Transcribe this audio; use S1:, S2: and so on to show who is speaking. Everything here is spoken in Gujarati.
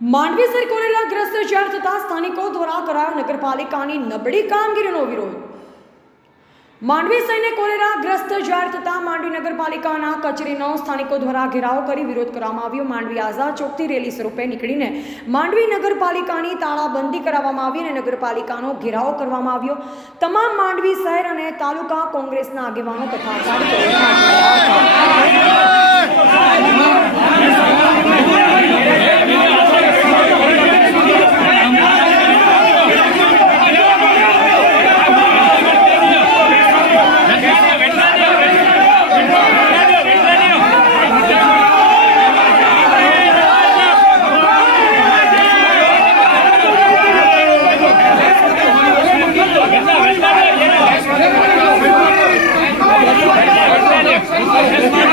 S1: માંડવી સર કોરેલા ગ્રસ્ત જાહેર થતા સ્થાનિકો દ્વારા કરાયો નગરપાલિકાની નબળી કામગીરીનો વિરોધ. માંડવી સૈન્ય કોલેરા ગ્રસ્ત જાહેર થતા માંડવી નગરપાલિકાના કચેરીનો સ્થાનિકો દ્વારા ઘેરાવ કરી વિરોધ કરવામાં આવ્યો. માંડવી આઝાદ ચોકથી રેલી સ્વરૂપે નીકળીને માંડવી નગરપાલિકાની તાળાબંધી કરાવવામાં આવી અને નગરપાલિકાનો ઘેરાવ કરવામાં આવ્યો. તમામ માંડવી શહેર અને તાલુકા કોંગ્રેસના આગેવાનો તથા કાર્યકરો. I had my